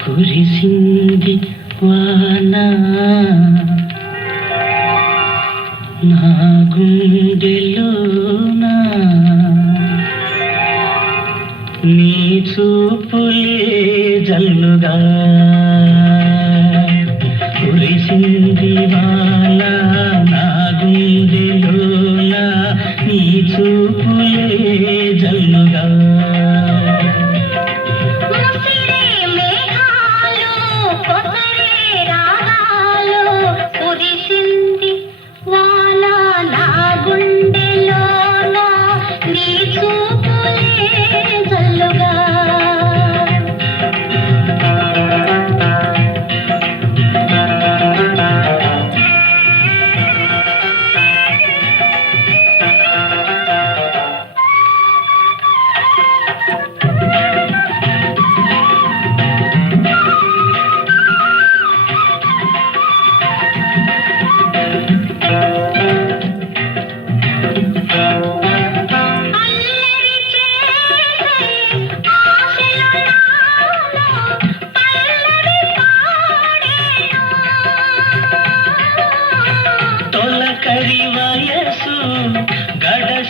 కురిసింది వాన నా గుండెలోన నీ చూపులే జల్లుగా కురిసింది వాన నా గుండెలోన నీ చూపులే జల్లుగా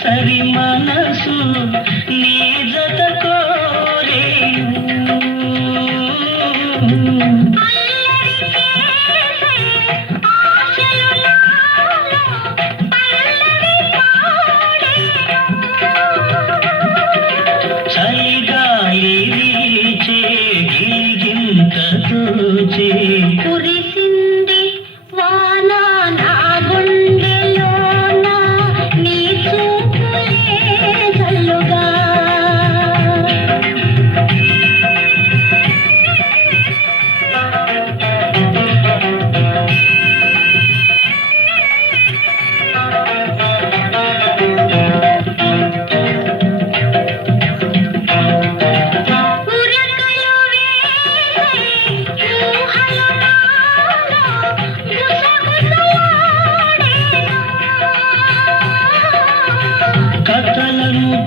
సరి మనసు నీ జత కోరేను అల్లరి చేసే ఆశలు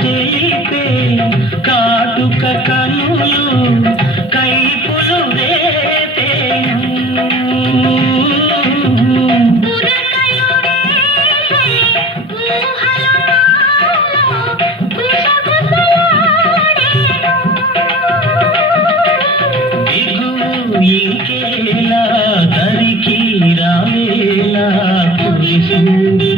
తెలిపే కాటుక కనులు కైపులు దిగువు ఇంకేలా దరికి రావేలా కురిసింది